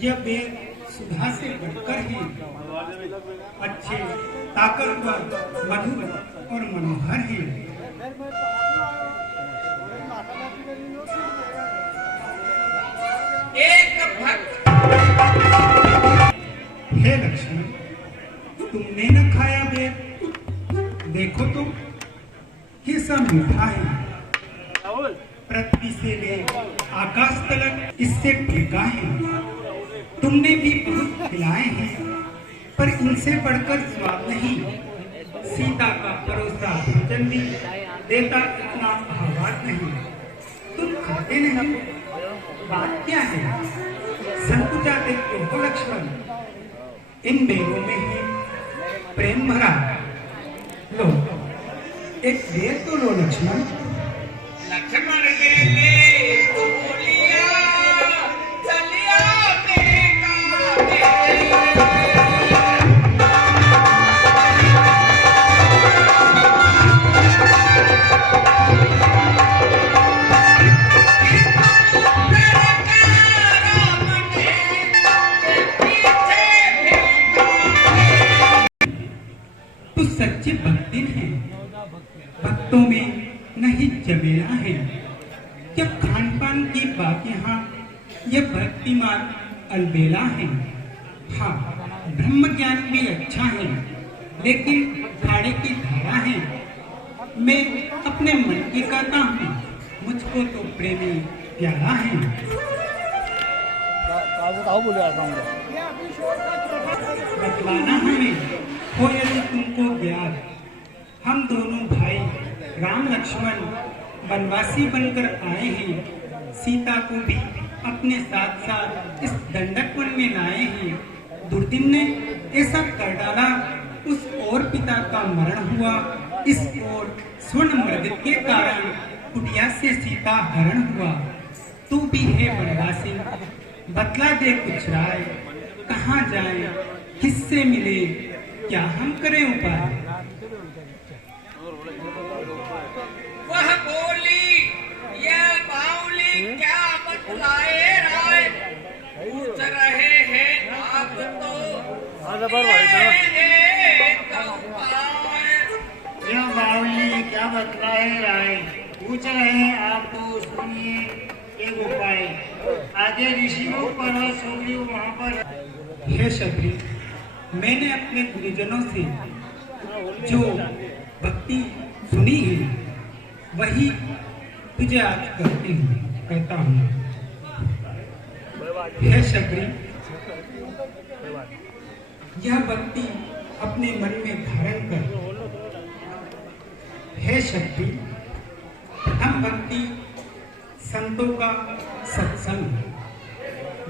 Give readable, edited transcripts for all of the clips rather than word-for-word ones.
यह वेद सुधा से बढ़कर ही अच्छे, ताकतवर, मधुर और मनोहर है। एक भक्त हे लक्ष्मण, तुमने न खाया वेद? देखो तो कैसा मीठा है। पृथ्वी से ले आकाश तलक इससे फीका है। तुमने भी बहुत खिलाए हैं, पर इनसे बढ़कर स्वाद नहीं। सीता का परोसा भोजन भी देता इतना आवाज नहीं। तुम खाते नहीं, बात क्या है? संकुचाते क्यों हो लक्ष्मण? इन बेरों में है प्रेम भरा। लो, एक बेर तो लो लक्ष्मण। लक्ष्मण के बोलिया चलिया तो सच्चे भक्ति हैं, भक्तों में नहीं जमेला है। क्या खान पान की बात यहाँ यह भक्तिमान अलबेला है। हाँ, ब्रह्म ज्ञान भी अच्छा है, लेकिन खाड़े की धारा है। मैं अपने मन की कहता हूँ, मुझको तो प्रेमी प्यारा है। बतलाना हमें हो यदि तुमको ज्ञात, हम दोनों भाई राम लक्ष्मण वनवासी बनकर आए हैं। सीता को भी अपने साथ साथ इस दंडक वन में लाए हैं। दुर्दिन ने ऐसा कर डाला, उस और पिता का मरण हुआ, इस और स्वर्ण मृग के कारण कुटिया से सीता हरण हुआ। तू भी है वनवासी, बतला दे कुछ राय। कहाँ जाए, किससे मिले, क्या हम करें उपाय? वह बोली ये बावली क्या बतलाए राय। पूछ रहे हैं आप तो यह बावली क्या बतलाए राय। पूछ रहे हैं आप तो सुनिए एक उपाय। आगे ऋषियों पर सोगी वहाँ पर। हे क्षत्रिय, मैंने अपने गुरुजनों से जो भक्ति सुनी है वही तुझे आज कहता हूँ। हे क्षत्रिय, यह भक्ति अपने मन में धारण कर। हे क्षत्रिय, प्रथम भक्ति संतों का सत्संग।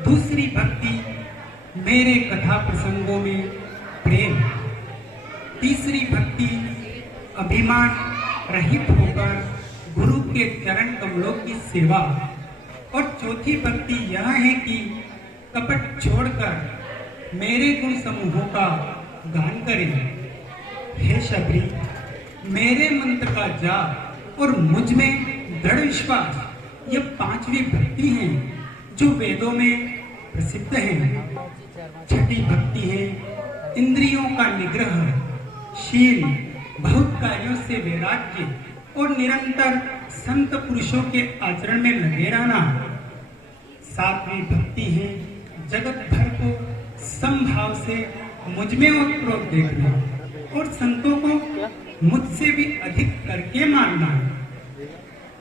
दूसरी भक्ति मेरे कथा प्रसंगों में प्रेम। तीसरी भक्ति अभिमान रहित होकर गुरु के चरण कमलों की सेवा। और चौथी भक्ति यह है कि कपट छोड़कर मेरे गुण समूहों का गान करें। हे शबरी, मेरे मंत्र का जाप और मुझ में दृढ़ विश्वास, ये पांचवी भक्ति हैं जो वेदों में प्रसिद्ध हैं। छठी भक्ति है इंद्रियों का निग्रह, शील, बहुत कार्यों से वैराग्य और निरंतर संत पुरुषों के आचरण में लगे रहना। सातवीं भक्ति है जगत भर को समभाव से मुझ में ओतप्रोत देखना और संतों को मुझसे भी अधिक करके मानना।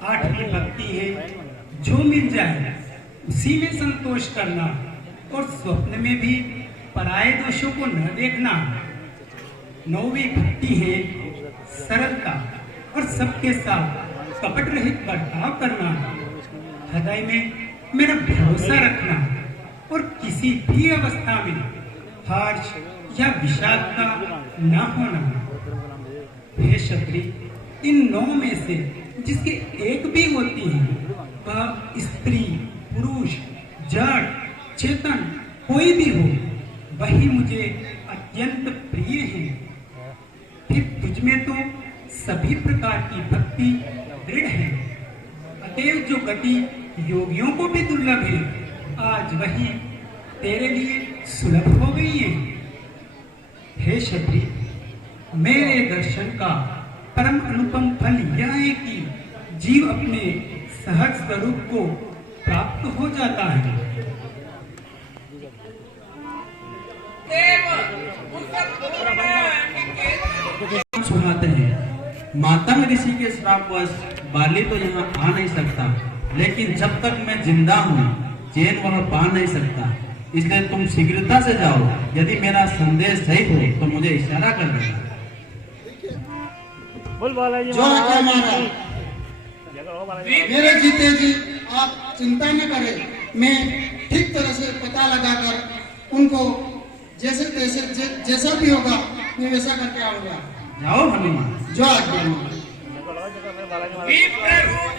आठवीं भक्ति है जो मिल जाए उसी में संतोष करना और स्वप्न में भी पराये दोषों को न देखना। नौवीं भक्ति है सरलता और सबके साथ कपट रहित बर्ताव करना। हृदय में मेरा भरोसा रखना और किसी भी अवस्था में हर्ष या विषाद का न होना। हे क्षत्रिय, इन 9 में से जिसकी एक भी होती है वह स्त्री, पुरुष, जड़, चेतन कोई भी हो, वही मुझे अत्यंत प्रिय है। फिर तुझ में तो सभी प्रकार की भक्ति दृढ़ है। अतएव जो गति योगियों को भी दुर्लभ है, आज वही तेरे लिए सुलभ हो गई है। हे क्षत्रिय, मेरे दर्शन का परम अनुपम फल यह है कि जीव अपने सहज स्वरूप को प्राप्त हो जाता है। देव निकेतन सुनाते हैं, मातंग ऋषि के श्रापवश बाली तो यहाँ आ नहीं सकता, लेकिन जब तक मैं जिंदा हूँ चैन वह पा नहीं सकता। इसलिए तुम शीघ्रता से जाओ। यदि मेरा संदेश सही हो तो मुझे इशारा कर देना। जो आज्ञा महाराज। मेरे जीते जी आप चिंता न करें, मैं ठीक तरह से पता लगाकर उनको जैसे तैसे जैसा भी होगा मैं वैसा करके आऊंगा। जाओ हनुमान। जो आज्ञा महाराज। विप्ररूप